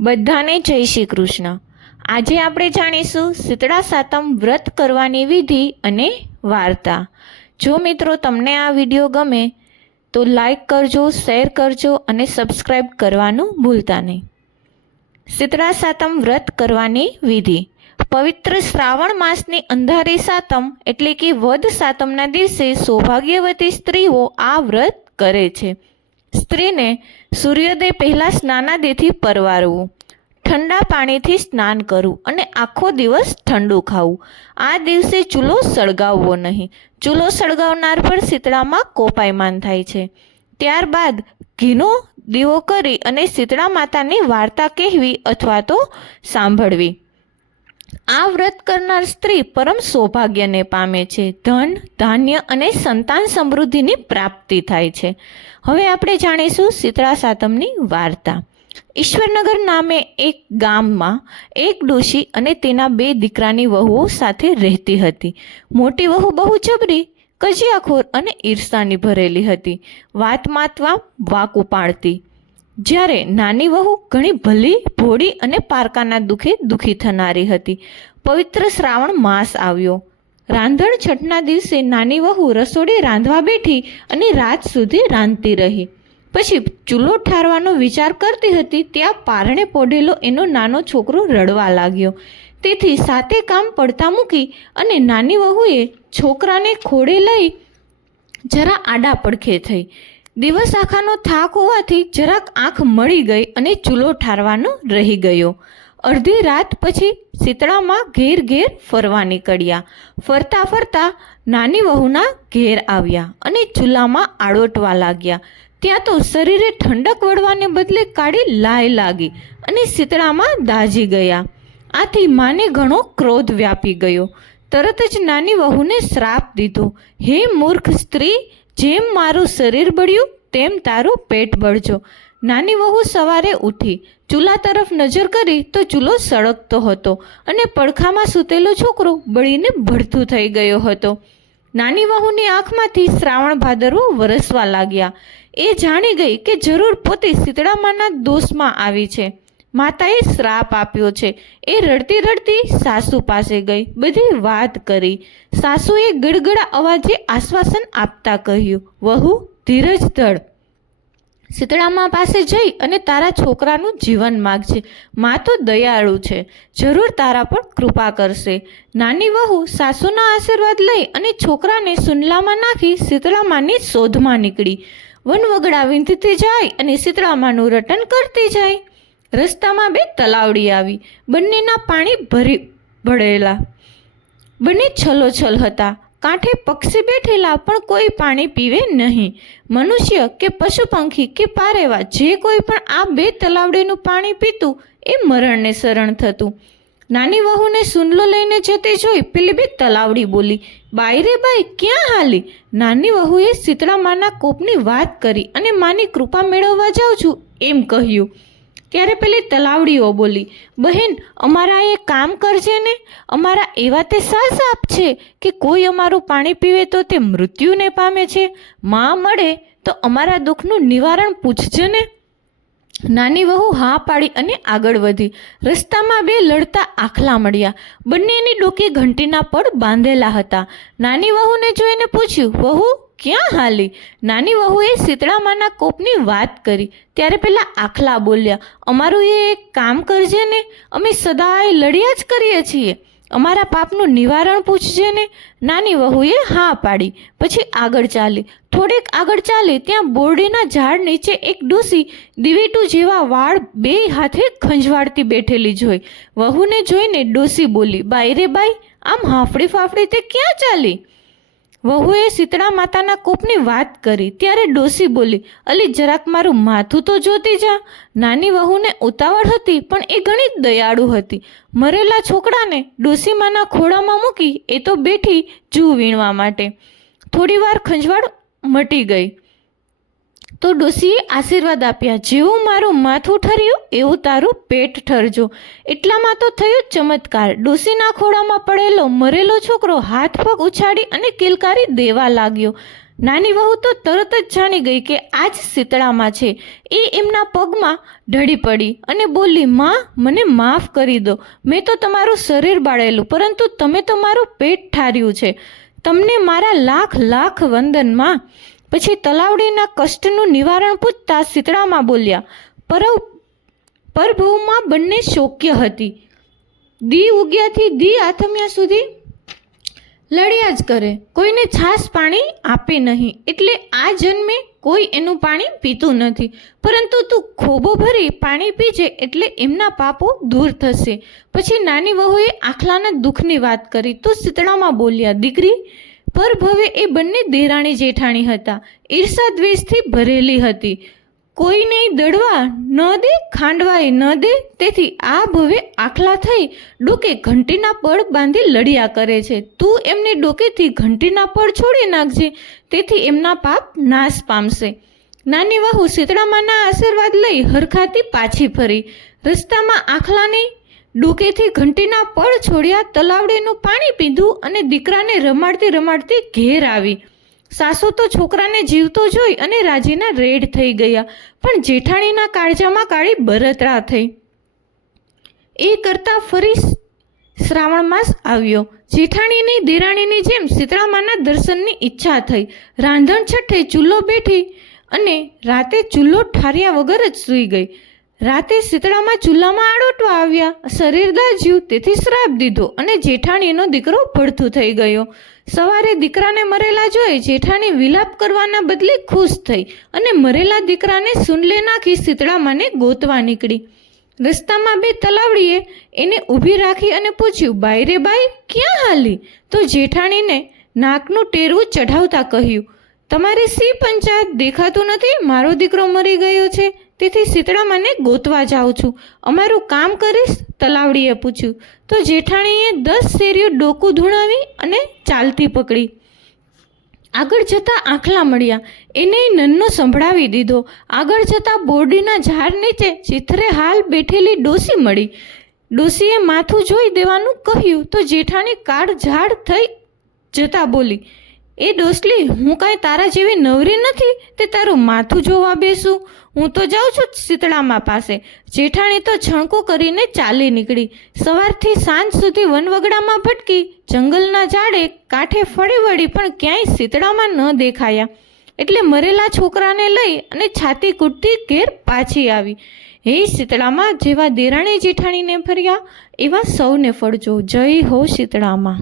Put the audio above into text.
બધાને જય શ્રી કૃષ્ણ। આજે આપણે જાણીશું શીતળા સાતમ વ્રત કરવાની વિધિ અને વાર્તા। જો મિત્રો તમને આ વિડીયો ગમે તો લાઈક કરજો, શેર કરજો અને સબસ્ક્રાઈબ કરવાનું ભૂલતા નહીં। શીતળા સાતમ વ્રત કરવાની વિધિ। પવિત્ર શ્રાવણ માસની અંધારી સાતમ એટલે કે વદ સાતમના દિવસે સૌભાગ્યવતી સ્ત્રીઓ આ વ્રત કરે છે। સ્ત્રીને સૂર્યોદય પહેલાં સ્નાનાદિથી પરવારવું, ઠંડા પાણીથી સ્નાન કરવું અને આખો દિવસ ઠંડુ ખાવું। આ દિવસે ચૂલો સળગાવવો નહીં। ચૂલો સળગાવનાર પર શીતળામાં કોપાયમાન થાય છે। ત્યારબાદ ઘીનો દીવો કરી અને શીતળા માતાની વાર્તા કહેવી અથવા તો સાંભળવી। આ વ્રત કરનાર સ્ત્રી પરમ સૌભાગ્યને પામે છે। ધન, ધાન્ય અને સંતાન સમૃદ્ધિની પ્રાપ્તિ થાય છે। હવે આપણે જાણીશું શીતળા સાતમની વાર્તા। ઈશ્વરનગર નામે એક ગામમાં એક ડોશી અને તેના 2 દીકરાની વહુઓ સાથે રહેતી હતી। મોટી વહુ બહુ જબરી, કજિયાખોર અને ઈર્ષાની ભરેલી હતી। વાતમાં વાક ઉપાડતી, જ્યારે નાની વહુ ઘણી ભલી, ભોળી અને પારકાના દુઃખે દુઃખી થનારી હતી। પવિત્ર શ્રાવણ માસ આવ્યો। રાંધણ છઠના દિવસે નાની વહુ રસોડે રાંધવા બેઠી અને રાત સુધી રાંધતી રહી। પછી ચૂલો ઠારવાનો વિચાર કરતી હતી ત્યાં પારણે પોઢેલો એનો નાનો છોકરો રડવા લાગ્યો। તેથી સાતે કામ પડતા મૂકી અને નાની વહુએ છોકરાને ખોળે લઈ જરા આડા પડખે થઈ। દિવસ આખાનો થાક હોવાથી જરાક આંખ મળી ગઈ અને ચૂલો ઠારવાનો રહી ગયો। અડધી રાત પછી શીતળામાં ઘેર ઘેર ફરવા નીકળ્યા। ફરતા ફરતા નાની વહુના ઘેર આવ્યા અને ચૂલામાં આડોટવા લાગ્યા। ત્યાં તો શરીરે ઠંડક વળવાને બદલે કાળી લાય લાગી અને શીતળામાં દાઝી ગયા। આથી માને ઘણો ક્રોધ વ્યાપી ગયો। તરત જ નાની વહુને શ્રાપ દીધો, હે મૂર્ખ સ્ત્રી, જેમ મારું શરીર બળ્યું તેમ તારું પેટ બળજો। નાની વહુ સવારે ઉઠી, ચૂલા તરફ નજર કરી તો ચૂલો સળગતો હતો અને પડખામાં સૂતેલો છોકરો બળીને ભડથું થઈ ગયો હતો। નાની વહુની આંખમાંથી શ્રાવણ ભાદરવો વરસવા લાગ્યા। એ જાણી ગઈ કે જરૂર પોતે શીતળામાના દોષમાં આવી છે। માતાએ શ્રાપ આપ્યો છે। એ રડતી રડતી સાસુ પાસે ગઈ, બધી વાત કરી। સાસુએ ગડગડા અવાજે આશ્વાસન આપતા કહ્યું, વહુ ધીરજ ધર, શીતળામા પાસે જઈ અને તારા છોકરાનું જીવન માગજે। મા તો દયાળુ છે, જરૂર તારા પર કૃપા કરશે। નાની વહુ સાસુના આશીર્વાદ લઈ અને છોકરાને સુનલામાં નાખી શીતળામાની શોધમાં નીકળી। વનવગડા વીંધતી જાય અને શીતળામાનું રટન કરતી જાય। રસ્તામાં 2 તલાવડી આવી, બંનેના પાણી ભરેલા, બંને છલોછલ હતા। કાંઠે પક્ષી બેઠેલા પણ કોઈ પાણી પીવે નહીં। મનુષ્ય કે પશુ પંખી કે પારેવા જે કોઈ પણ આ 2 તલાવડીનું પાણી પીતું એ મરણને શરણ થતું। નાની વહુને સુનલો લઈને જતી જોઈ પેલી 2 તલાવડી બોલી, બાઈ રે બાઈ, ક્યાં હાલી? નાની વહુએ શીતળામાના કોપની વાત કરી અને માની કૃપા મેળવવા જાઉં છું એમ કહ્યું। ત્યારે પેલી તલાવડીઓ બોલી, બહેન, અમારા એ કામ કરજે ને, અમારા એવા તે સાપ છે કે કોઈ અમારું પાણી પીવે તો તે મૃત્યુને પામે છે। માં મળે તો અમારા દુઃખનું નિવારણ પૂછજે ને। નાની વહુ હા પાડી અને આગળ વધી। રસ્તામાં 2 લડતા આખલા મળ્યા, બંનેની ડોકી ઘંટીના પડ બાંધેલા હતા। નાની વહુને જોઈને પૂછ્યું, વહુ ક્યાં હાલી? નાની વહુએ શીતળામાના કોપની વાત કરી। ત્યારે પેલા આખલા બોલ્યા, અમારું એ એક કામ કરજે ને, અમે સદાય લડ્યા જ કરીએ છીએ, અમારા પાપનું નિવારણ પૂછજે ને। નાની વહુએ હા પાડી। પછી આગળ ચાલી। થોડેક આગળ ચાલી ત્યાં બોરડીના ઝાડ નીચે એક ડોસી દિવેટુ જેવા વાળ 2 હાથે ખંજવાળતી બેઠેલી જોઈ। વહુને જોઈને ડોસી બોલી, બાઈ રે બાઈ, આમ હાંફળી ફાફડી તે ક્યાં ચાલી? વહુએ શીતળા માતાના કોપની વાત કરી। ત્યારે ડોસી બોલી, અલી જરાક મારું માથું તો જોતી જા। નાની વહુને ઉતાવળ હતી પણ એ ઘણી દયાળુ હતી। મરેલા છોકરાને ડોસીમાના ખોળામાં મૂકી એ તો બેઠી જૂ વીણવા માટે। થોડી વાર ખંજવાળ મટી ગઈ તો ડોસીએ આશીર્વાદ આપ્યા, જેવું મારું માથું ઠર્યું એવું તારું પેટ ઠરજો। એટલામાં તો થયો ચમત્કાર। ડોસીના ખોળામાં પડેલો મરેલો છોકરો હાથ પગ ઉછાળી અને કિલકારી દેવા લાગ્યો। નાની વહુ તો તરત જ જાણી ગઈ કે આ જ શીતળામાં છે. એ એમના પગમાં ઢળી પડી અને બોલી, માં, મને માફ કરી દો. મેં તો તમારું શરીર બાળેલું, પરંતુ તમે તો મારું પેટ ઠાર્યું છે. તમને મારા લાખ લાખ વંદન, માં. પછી તલાવડીના કષ્ટનું નિવારણ પૂછતા શીતળામાં બોલ્યા, પરભવમાં બંને શોક્ય હતી. દી ઉગ્યાથી દી આથમ્યા સુધી લડ્યા જ કરે, કોઈને છાશ પાણી આપે નહીં. એટલે આ જન્મે કોઈ એનું પાણી પીતું નથી. પરંતુ તું ખોબો ભરી પાણી પીજે એટલે એમના પાપો દૂર થશે. પછી નાની વહુએ આખલાના દુઃખની વાત કરી તો શીતળામાં બોલ્યા, દીકરી, પરભવે એ બંને દેરાણી જેઠાણી હતા. ઈર્ષા દ્વેષથી ભરેલી હતી. કોઈને દળવા ન દે, ખાંડવાય ન દે. તેથી આ ભવે આખલા થઈ ડોકે ઘંટીના પડ બાંધી લડ્યા કરે છે. તું એમને ડોકેથી ઘંટીના પડ છોડી નાખજે, તેથી એમના પાપ નાશ પામશે. નાની વહુ શીતળામાના આશીર્વાદ લઈ હરખાથી પાછી ફરી. રસ્તામાં આખલાને ડોકેથી ઘંટીના પડ છોડ્યા, તલાવડીનું પાણી પીધું અને દીકરાને રમાડતી રમાડતી ઘેર આવી. સાસુ તો છોકરાને જીવતો જોઈ અને રાજીના રેડ થઈ ગયા, પણ જેઠાણીના કાળજામાં કાળી બળતરા થઈ. એ કરતાં ફરી શ્રાવણ માસ આવ્યો. જેઠાણીની દેરાણીની જેમ શીતળામાના દર્શનની ઈચ્છા થઈ. રાંધણ છઠ્ઠે ચૂલો બેઠી અને રાતે ચૂલો ઠાર્યા વગર જ સૂઈ ગઈ. રાતે શીતળામાં ચૂલામાં આડોટવા આવ્યા. શરીર દાઝ્યું, તેથી શ્રાપ દીધો અને જેઠાણીનો દીકરો ભડથું થઈ ગયો. સવારે દીકરાને મરેલા જોઈ જેઠાણી વિલાપ કરવાના બદલે ખુશ થઈ અને મરેલા દીકરાને સૂંડલે નાખી શીતળામાને ગોતવા નીકળી. રસ્તામાં બે તલાવડીએ એને ઊભી રાખી અને પૂછ્યું, બાઈ રે બાઈ, ક્યાં હાલી? તો જેઠાણીને નાકનું ટેરવું ચઢાવતા કહ્યું, તમારી સી પંચાયત? દેખાતું નથી, મારો દીકરો મરી ગયો છે, તેથી શીતળામાને ગોતવા જાઉં છું. અમારું કામ કરીશ? તલાવડીએ પૂછ્યું. તો જેઠાણીએ 10 શેરીઓ ડોકું ધૂણાવી અને ચાલતી પકડી. આગળ જતાં આખલા મળ્યા. એને નન્નો સંભળાવી દીધો. આગળ જતાં બોરડીના ઝાડ નીચે ચિથરે હાલ બેઠેલી ડોસી મળી. ડોસીએ માથું જોઈ દેવાનું કહ્યું તો જેઠાણી કાળ ઝાડ થઈ જતાં બોલી, એ ડોસલી, હું કાંઈ તારા જેવી નવરી નથી તે તારું માથું જોવા બેસું. હું તો જાઉં છું શીતળામા પાસે. જેઠાણી તો છણકું કરીને ચાલી નીકળી. સવારથી સાંજ સુધી વનવગડામાં ભટકી, જંગલના ઝાડે કાંઠે ફળી વળી, પણ ક્યાંય શીતળામાં ન દેખાયા. એટલે મરેલા છોકરાને લઈ અને છાતી કૂટતી ઘેર પાછી આવી. હે શીતળામાં, જેવા દેરાણી જેઠાણીને ફર્યા એવા સૌને ફળજો. જય હો શીતળામાં.